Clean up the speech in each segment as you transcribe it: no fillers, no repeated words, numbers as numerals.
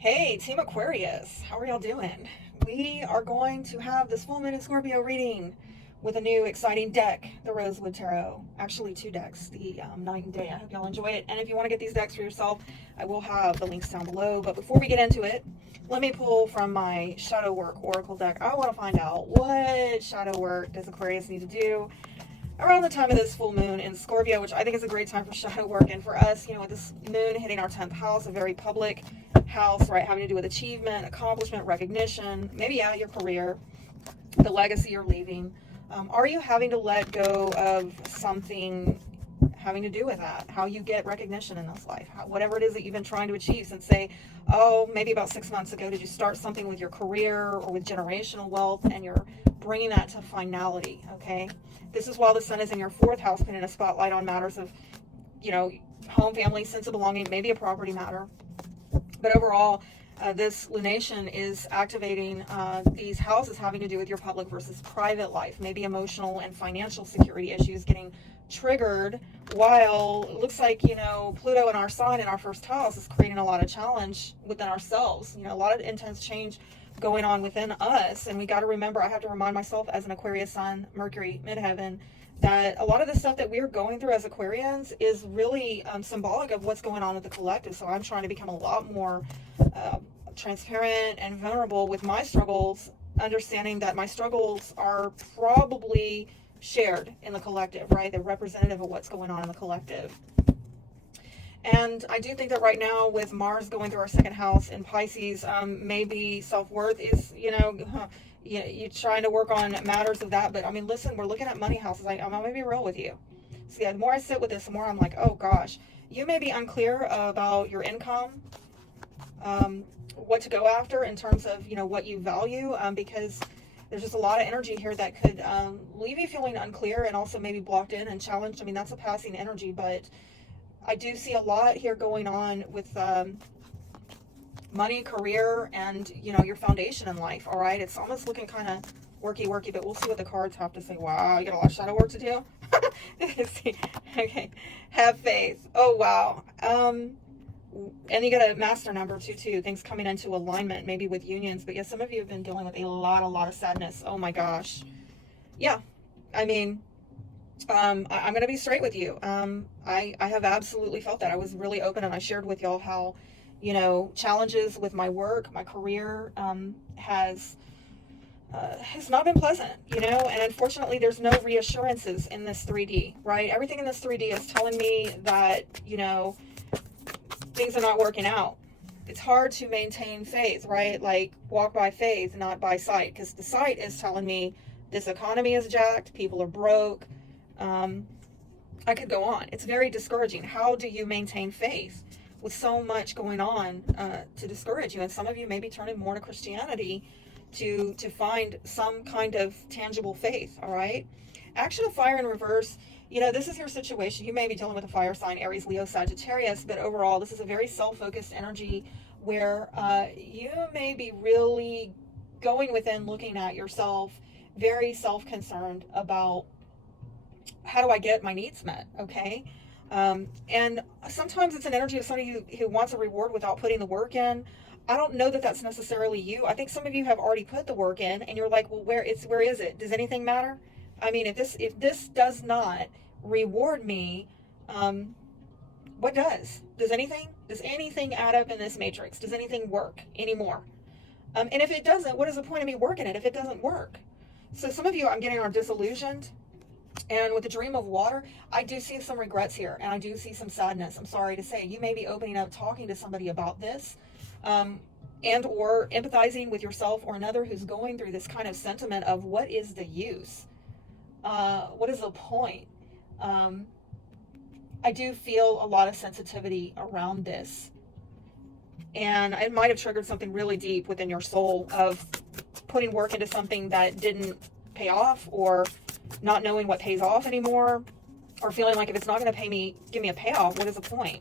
Hey, Team Aquarius, how are y'all doing? We are going to have this full moon in Scorpio reading with a new exciting deck, the Rosewood Tarot. Actually, two decks, the Night and Day. I hope y'all enjoy it. And if you want to get these decks for yourself, I will have the links down below. But before we get into it, let me pull from my Shadow Work Oracle deck. I want to find out what shadow work does Aquarius need to do around the time of this full moon in Scorpio, which I think is a great time for shadow work. And for us, with this moon hitting our 10th house, a very public house, right, having to do with achievement, accomplishment, recognition, maybe, yeah, your career, the legacy you're leaving. Are you having to let go of something having to do with that? How you get recognition in this life? Whatever it is that you've been trying to achieve since, say, maybe about 6 months ago, did you start something with your career or with generational wealth and you're bringing that to finality, okay? This is while the sun is in your fourth house, putting a spotlight on matters of, you know, home, family, sense of belonging, maybe a property matter. But overall, this lunation is activating these houses having to do with your public versus private life, maybe emotional and financial security issues getting triggered, while it looks like, Pluto in our sign in our first house is creating a lot of challenge within ourselves, a lot of intense change going on within us. And we got to remember, I have to remind myself as an Aquarius sun, Mercury, midheaven, that a lot of the stuff that we're going through as Aquarians is really symbolic of what's going on with the collective. So I'm trying to become a lot more transparent and vulnerable with my struggles, understanding that my struggles are probably shared in the collective, right? They're representative of what's going on in the collective. And I do think that right now, with Mars going through our second house in Pisces, maybe self-worth is, you're trying to work on matters of that. But I mean, listen, we're looking at money houses. I'm going to be real with you. So yeah, the more I sit with this, the more I'm like, oh gosh, you may be unclear about your income, what to go after in terms of, what you value, because there's just a lot of energy here that could leave you feeling unclear and also maybe blocked in and challenged. I mean, that's a passing energy, but I do see a lot here going on with money, career, and your foundation in life. All right, it's almost looking kind of worky, but we'll see what the cards have to say. Wow, you got a lot of shadow work to do. Okay, have faith. Oh wow. And you got a master number too. Things coming into alignment, maybe with unions. But yes, some of you have been dealing with a lot of sadness. Oh my gosh. Yeah, I mean, I'm going to be straight with you. I have absolutely felt that. I was really open and I shared with y'all how, challenges with my work, my career, has not been pleasant, and unfortunately there's no reassurances in this 3D, right? Everything in this 3D is telling me that, things are not working out. It's hard to maintain faith, right? Like walk by faith, not by sight, because the sight is telling me this economy is jacked, people are broke. I could go on. It's very discouraging. How do you maintain faith with so much going on to discourage you? And some of you may be turning more to Christianity to find some kind of tangible faith, all right? Action of fire in reverse. This is your situation. You may be dealing with a fire sign, Aries, Leo, Sagittarius, but overall, this is a very self-focused energy where you may be really going within, looking at yourself, very self-concerned about how do I get my needs met, okay? And sometimes it's an energy of somebody who wants a reward without putting the work in. I don't know that that's necessarily you. I think some of you have already put the work in, and you're like, well, where is it? Does anything matter? I mean, if this does not reward me, what does? Does anything add up in this matrix? Does anything work anymore? And if it doesn't, what is the point of me working it if it doesn't work? So some of you, I'm getting, are disillusioned. And with the dream of water, I do see some regrets here, and I do see some sadness. I'm sorry to say, you may be opening up, talking to somebody about this, and or empathizing with yourself or another who's going through this kind of sentiment of what is the use? What is the point? I do feel a lot of sensitivity around this, and it might have triggered something really deep within your soul of putting work into something that didn't pay off, or not knowing what pays off anymore, or feeling like if it's not going to give me a payoff, what is the point?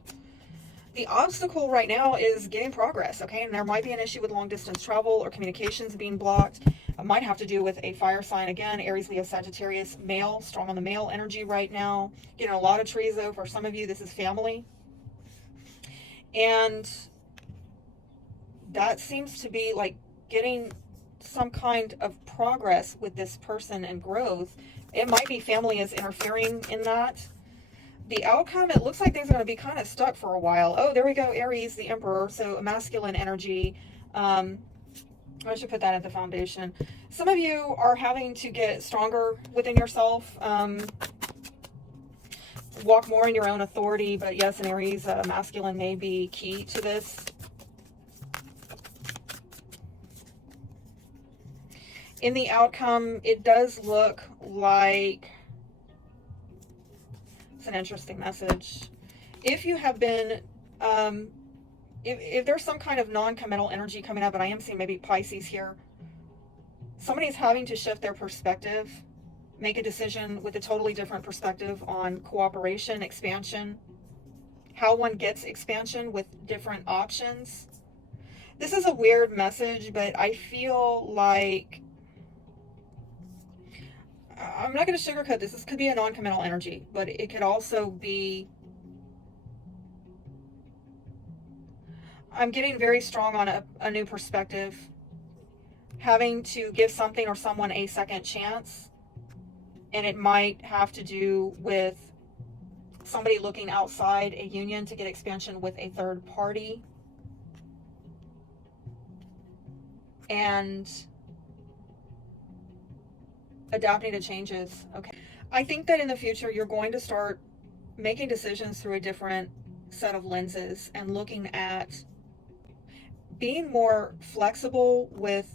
The obstacle right now is getting progress, okay? And there might be an issue with long distance travel or communications being blocked. It might have to do with a fire sign, again, Aries, Leo, Sagittarius, male, strong on the male energy right now. Getting a lot of trees though. For some of you, this is family. And that seems to be like getting some kind of progress with this person and growth. It might be family is interfering in that. The outcome, it looks like things are going to be kind of stuck for a while. Oh, there we go, Aries, the Emperor, so a masculine energy. I should put that at the foundation. Some of you are having to get stronger within yourself, walk more in your own authority, but yes, an Aries masculine may be key to this. In the outcome, it does look like it's an interesting message. If you have been, if there's some kind of non-committal energy coming up, and I am seeing maybe Pisces here, somebody's having to shift their perspective, make a decision with a totally different perspective on cooperation, expansion, how one gets expansion with different options. This is a weird message, but I feel like, I'm not going to sugarcoat this. This could be a non-committal energy, but it could also be, I'm getting very strong on a new perspective, having to give something or someone a second chance. And it might have to do with somebody looking outside a union to get expansion with a third party. And adapting to changes. Okay. I think that in the future, you're going to start making decisions through a different set of lenses and looking at being more flexible with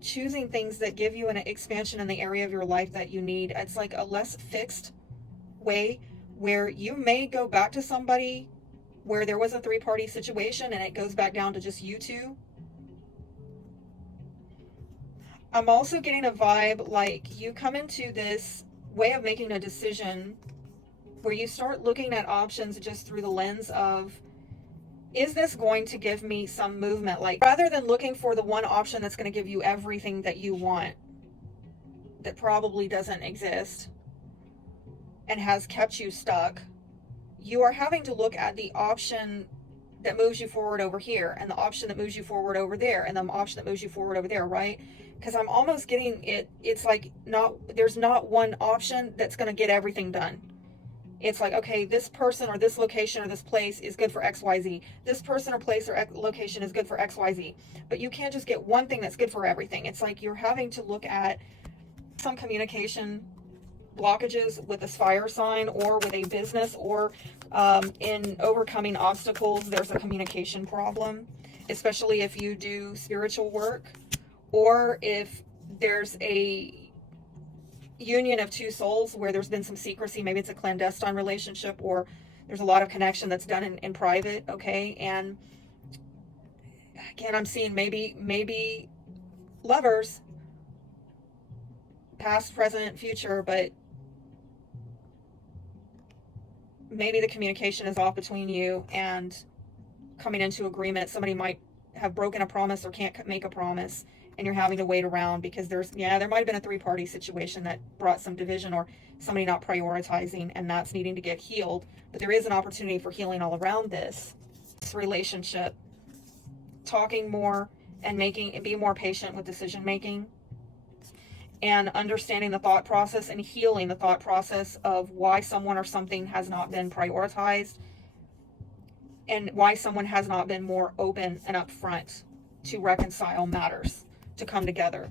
choosing things that give you an expansion in the area of your life that you need. It's like a less fixed way where you may go back to somebody where there was a three-party situation and it goes back down to just you two. I'm also getting a vibe like you come into this way of making a decision where you start looking at options just through the lens of, is this going to give me some movement? Like, rather than looking for the one option that's going to give you everything that you want, that probably doesn't exist and has kept you stuck, you are having to look at the option that moves you forward over here, and the option that moves you forward over there, and the option that moves you forward over there, right? Because I'm almost getting it, it's like there's not one option that's going to get everything done. It's like, okay, this person or this location or this place is good for XYZ. This person or place or location is good for XYZ. But you can't just get one thing that's good for everything. It's like you're having to look at some communication blockages with this fire sign or with a business, or in overcoming obstacles, there's a communication problem, especially if you do spiritual work, or if there's a union of two souls where there's been some secrecy. Maybe it's a clandestine relationship, or there's a lot of connection that's done in private. Okay. And again, I'm seeing maybe lovers, past, present, future, but maybe the communication is off between you and coming into agreement. Somebody might have broken a promise or can't make a promise, and you're having to wait around because there might have been a three-party situation that brought some division, or somebody not prioritizing, and that's needing to get healed. But there is an opportunity for healing all around this relationship. Talking more and being more patient with decision making, and understanding the thought process and healing the thought process of why someone or something has not been prioritized, and why someone has not been more open and upfront to reconcile matters, to come together.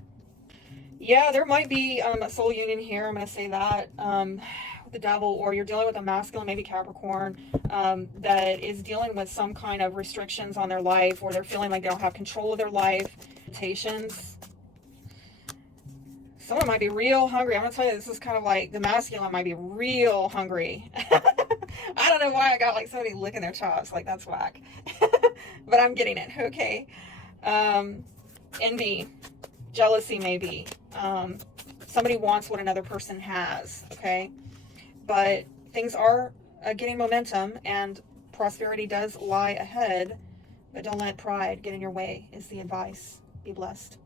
Yeah, there might be a soul union here. I'm going to say that with the devil, or you're dealing with a masculine, maybe Capricorn, that is dealing with some kind of restrictions on their life, or they're feeling like they don't have control of their life. Limitations. Someone might be real hungry. I'm going to tell you, this is kind of like the masculine might be real hungry. I don't know why I got like somebody licking their chops. Like, that's whack. But I'm getting it. Okay. Envy, jealousy, maybe. Somebody wants what another person has. Okay. But things are getting momentum, and prosperity does lie ahead. But don't let pride get in your way, is the advice. Be blessed.